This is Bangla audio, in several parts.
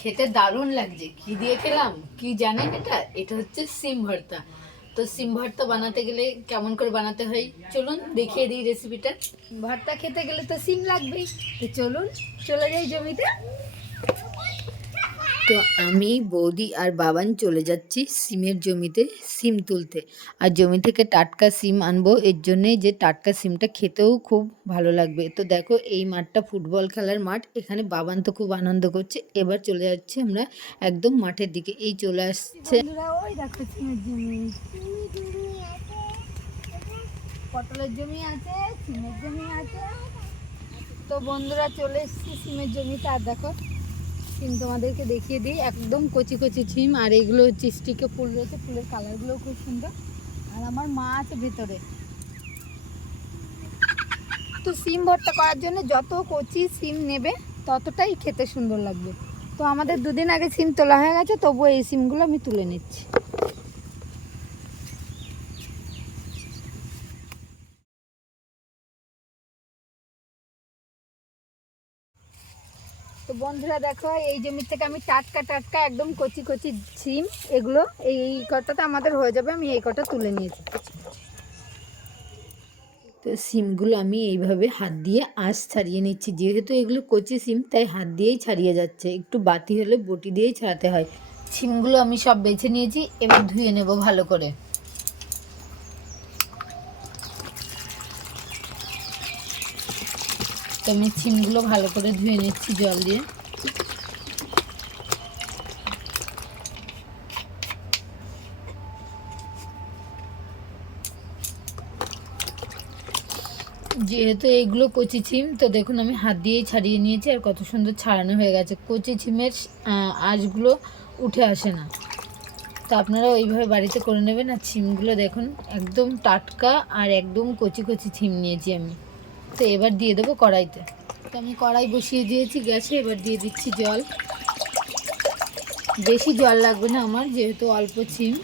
খেতে দারুণ লাগছে। কি দিয়ে খেলাম কি জানেন? এটা হচ্ছে সিম ভর্তা। তো সিম ভর্তা বানাতে গেলে কেমন করে বানাতে হয় চলুন দেখিয়ে দিই রেসিপিটা। ভর্তা খেতে গেলে তো সিম লাগবেই, তো চলুন চলে যাই জমিতে। তো আমি বৌদি আর বাবান চলে যাচ্ছি সিমের জমিতে সিম তুলতে। আর জমি থেকে টাটকা সিম আনবো, এর জন্যে যে টাটকা সিমটা খেতেও খুব ভালো লাগবে। তো দেখো এই মাঠটা ফুটবল খেলার মাঠ, এখানে বাবান তো খুব আনন্দ করছে। এবার চলে যাচ্ছি আমরা একদম মাঠের দিকে। এই চলে আসছে ওই দেখো সিমের জমি, পটলের জমি আছে, সিমের জমি আছে। তো বন্ধুরা চলে এসেছি সিমের জমিতে। আর দেখো সিম তোমাদেরকে দেখিয়ে দিই, একদম কচি কচি সিম। আর এগুলো হচ্ছে স্টিকে ফুল রয়েছে, ফুলের কালারগুলো খুব সুন্দর। আর আমার মা আছে ভেতরে। তো সিম ভর্তা করার জন্য যত কচি সিম নেবে ততটাই খেতে সুন্দর লাগবে। তো আমাদের দুদিন আগে সিম তোলা হয়ে গেছে, তবুও এই সিমগুলো আমি তুলে নিচ্ছি। তো বন্ধুরা দেখো এই জমি থেকে আমি টাটকা টাটকা একদম কচি কচি সিম, এগুলো এই কটাতে আমাদের হয়ে যাবে। আমি এই কটা তুলে নিয়েছি। তো সিমগুলো আমি এইভাবে হাত দিয়ে আঁশ ছাড়িয়ে নিচ্ছি। যেহেতু এগুলো কচি সিম তাই হাত দিয়েই ছাড়িয়ে যাচ্ছে, একটু বাতি হলে বটি দিয়েই ছাড়াতে হয়। সিমগুলো আমি সব বেছে নিয়েছি, এবার ধুয়ে নেব ভালো করে। তো আমি সিমগুলো ভালো করে ধুয়ে নিচ্ছি জল দিয়ে। যেহেতু এইগুলো কচি সিম, তো দেখুন আমি হাত দিয়েই ছাড়িয়ে নিয়েছি। আর কত সুন্দর ছাড়ানো হয়ে গেছে। কচি সিমের আঁশগুলো উঠে আসে না। তো আপনারা ওইভাবে বাড়িতে করে নেবেন। আর সিমগুলো দেখুন একদম টাটকা আর একদম কচি কচি সিম নিয়েছি আমি। তো এবার দিয়ে দেবো কড়াইতে। তো আমি কড়াই বসিয়ে দিয়েছি গ্যাসে, এবার দিয়ে দিচ্ছি জল। বেশি জল লাগবে না আমার, যেহেতু অল্প সিম।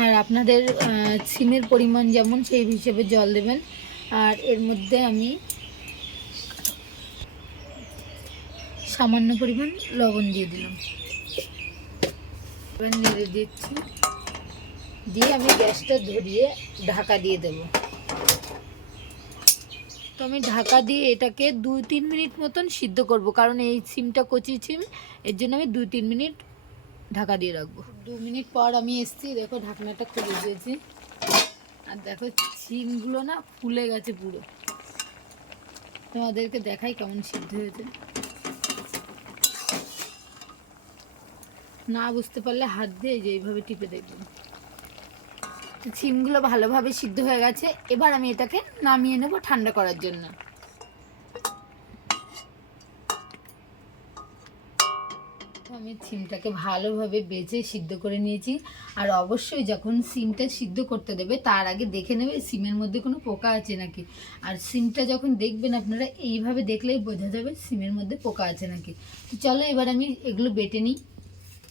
আর আপনাদের সিমের পরিমাণ যেমন সেই হিসেবে জল দেবেন। আর এর মধ্যে আমি সামান্য পরিমাণ লবণ দিয়ে দিলাম। এবার নেড়ে দিচ্ছি, দিয়ে আমি গ্যাসটা ধরিয়ে ঢাকা দিয়ে দেবো। তো আমি ঢাকা দিয়ে এটাকে 2-3 মিনিট মতন সিদ্ধ করব, কারণ এই সিমটা কচি সিম, এর জন্য আমি 2-3 মিনিট ঢাকা দিয়ে রাখবো। 2 মিনিট পর আমি এসেছি, দেখো ঢাকনাটা খুলে দিয়েছি। আর দেখো সিমগুলো না ফুলে গেছে পুরো। তোমাদেরকে দেখাই কেমন সিদ্ধ হয়েছে। না বুঝতে পারলে হাত দিয়ে যে এইভাবে টিপে দেখবেন। সিমগুলো ভালোভাবে সিদ্ধ হয়ে গেছে। এবার আমি এটাকে নামিয়ে নেব ঠান্ডা করার জন্য। আমি সিমটাকে ভালোভাবে বেজে সিদ্ধ করে নিয়েছি। আর অবশ্যই যখন সিমটা সিদ্ধ করতে দেবে তার আগে দেখে নেবে সিমের মধ্যে কোনো পোকা আছে নাকি। আর সিমটা যখন দেখবেন আপনারা এইভাবে দেখলেই বোঝা যাবে সিমের মধ্যে পোকা আছে নাকি। তো চলো এবার আমি এগুলো বেটে নিই।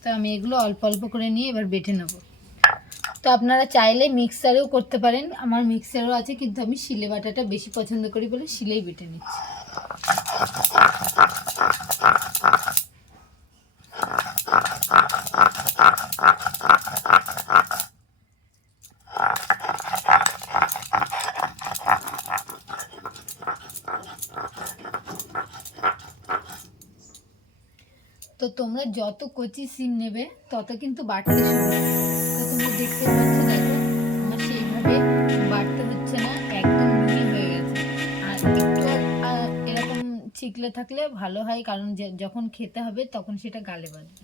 তো আমি এগুলো অল্প অল্প করে নিয়ে এবার বেটে নেব। তো আপনারা চাইলে মিক্সারেও করতে পারেন, আমার মিক্সারও আছে, কিন্তু আমি শিলে বাটাটা বেশি পছন্দ করি বলে শিলেই বেটে নিচ্ছি। তো তোমরা যত কচি সিম নেবে তত কিন্তু বাটতে শুরু হবে। তো তোমরা দেখতে পাচ্ছ, দেখো আমার সেইভাবে বাটতে হচ্ছে না, একদম মিহি হয়ে গেছে। আর একটু এরকম চিকলে থাকলে ভালো হয়, কারণ যখন খেতে হবে তখন সেটা গালে বাঁধবে।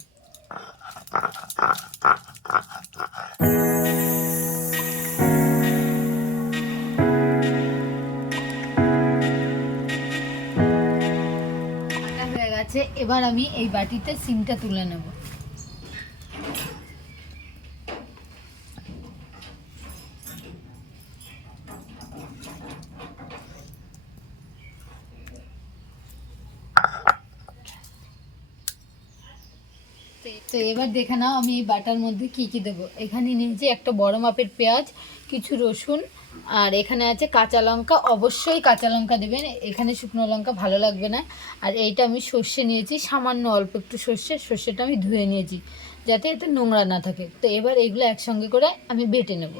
হয়ে গেছে, এবার আমি এই বাটিতে সিমটা তুলে নেব। তো এবার দেখে নাও আমি এই বাটার মধ্যে কি কি দেবো। এখানে নিয়েছি একটা বড় মাপের পেঁয়াজ, কিছু রসুন, আর এখানে আছে কাঁচা লঙ্কা। অবশ্যই কাঁচা লঙ্কা দেবেন, এখানে শুকনো লঙ্কা ভালো লাগবে না। আর এইটা আমি সর্ষে নিয়েছি, সামান্য অল্প একটু সর্ষেটা আমি ধুয়ে নিয়েছি যাতে এতে নোংরা না থাকে। তো এবার এগুলো একসঙ্গে করে আমি বেটে নেব।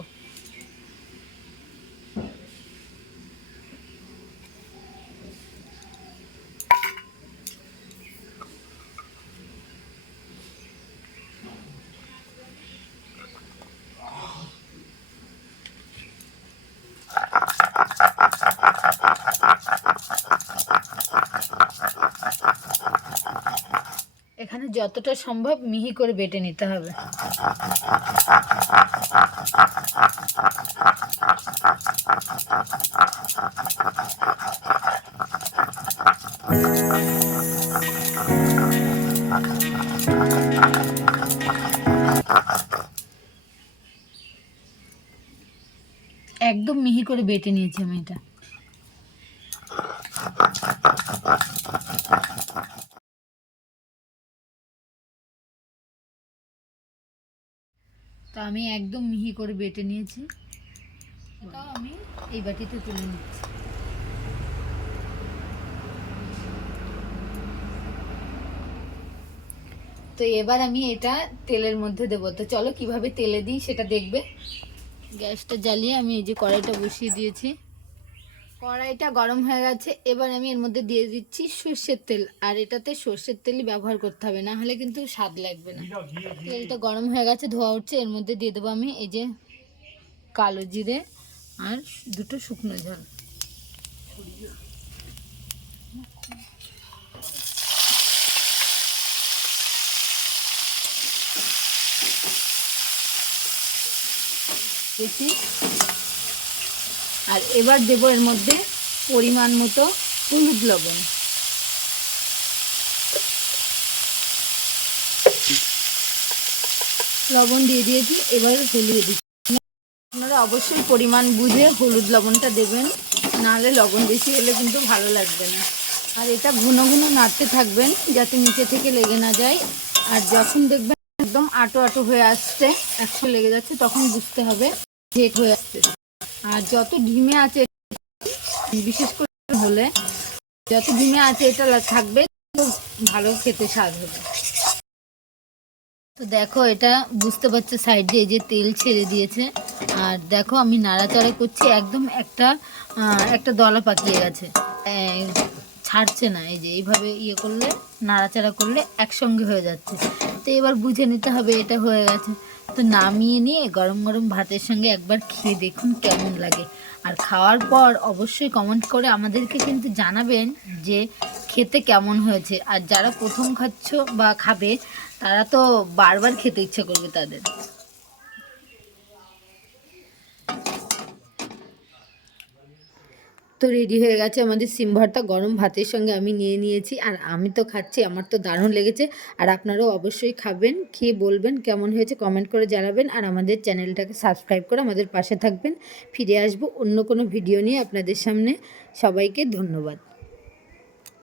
এখানে যতটা সম্ভব মিহি করে বেটে নিতে হবে। একদম মিহি করে বেটে নিয়েছি আমি এটা। তো আমি একদম মিহি করে বেটে নিয়েছি, এটাও আমি এই বাটিতে তুলে নিচ্ছি। তো এবার আমি এটা তেলের মধ্যে দেবো। তো চলো কিভাবে তেলে দিই সেটা দেখবে। গ্যাসটা জ্বালিয়ে আমি এই যে কড়াইটা বসিয়ে দিয়েছি, কড়াইটা গরম হয়ে গেছে। এবার আমি এর মধ্যে দিয়ে দিচ্ছি সর্ষের তেল, আর এটাতে সর্ষের তেলই ব্যবহার করতে হবে, না হলে কিন্তু স্বাদ লাগবে না। তেলটা গরম হয়ে গেছে, ধোয়া উঠছে। এর মধ্যে দিয়ে দেবো আমি এই যে কালো জিরে আর দুটো শুকনো ঝাল। দিয়েছি। আর এবার দেবো এর মধ্যে পরিমাণ মতো হলুদ লবণ। লবণ দিয়ে দিয়েছি, এবার হলুদ দিচ্ছি। আপনারা অবশ্যই পরিমাণ বুঝে হলুদ লবণটা দেবেন, নাহলে লবণ বেশি হলে কিন্তু ভালো লাগবে না। আর এটা ঘন ঘন নাড়তে থাকবেন যাতে নিচে থেকে লেগে না যায়। আর যখন দেখবেন একদম আটো আটো হয়ে আসছে, একশো লেগে যাচ্ছে, তখন বুঝতে হবে যে হয়ে আসছে। আর যত ধিমে আছে, বিশেষ করে হলে যত ধিমে আছে এটা থাকবে, তো ভালো খেতে স্বাদ হবে। তো দেখো এটা বুঝতে পারছো সাইড দিয়ে এই যে তেল ছেড়ে দিয়েছে। আর দেখো আমি নাড়াচাড়া করছি, একদম একটা দলা পাকিয়ে গেছে, ছাড়ছে না। এই যে এইভাবে ইয়ে করলে, নাড়াচাড়া করলে একসঙ্গে হয়ে যাচ্ছে। তো এবার বুঝে নিতে হবে এটা হয়ে গেছে। তো নামিয়ে নিয়ে গরম গরম ভাতের সঙ্গে একবার খেয়ে দেখুন কেমন লাগে। আর খাওয়ার পর অবশ্যই কমেন্ট করে আমাদেরকে কিন্তু জানাবেন যে খেতে কেমন হয়েছে। আর যারা প্রথম খাচ্ছ বা খাবে, তারা তো বারবার খেতে ইচ্ছে করবে তাদের। তো রেডি হয়ে গেছে আমাদের সিম ভর্তা, গরম ভাতের সঙ্গে আমি নিয়ে নিয়েছি। আর আমি তো খাচ্ছি, আমার তো দারুণ লেগেছে। আর আপনারাও অবশ্যই খাবেন, খেয়ে বলবেন কেমন হয়েছে, কমেন্ট করে জানাবেন। আর আমাদের চ্যানেলটাকে সাবস্ক্রাইব করে আমাদের পাশে থাকবেন। ফিরে আসবো অন্য কোনো ভিডিও নিয়ে আপনাদের সামনে। সবাইকে ধন্যবাদ।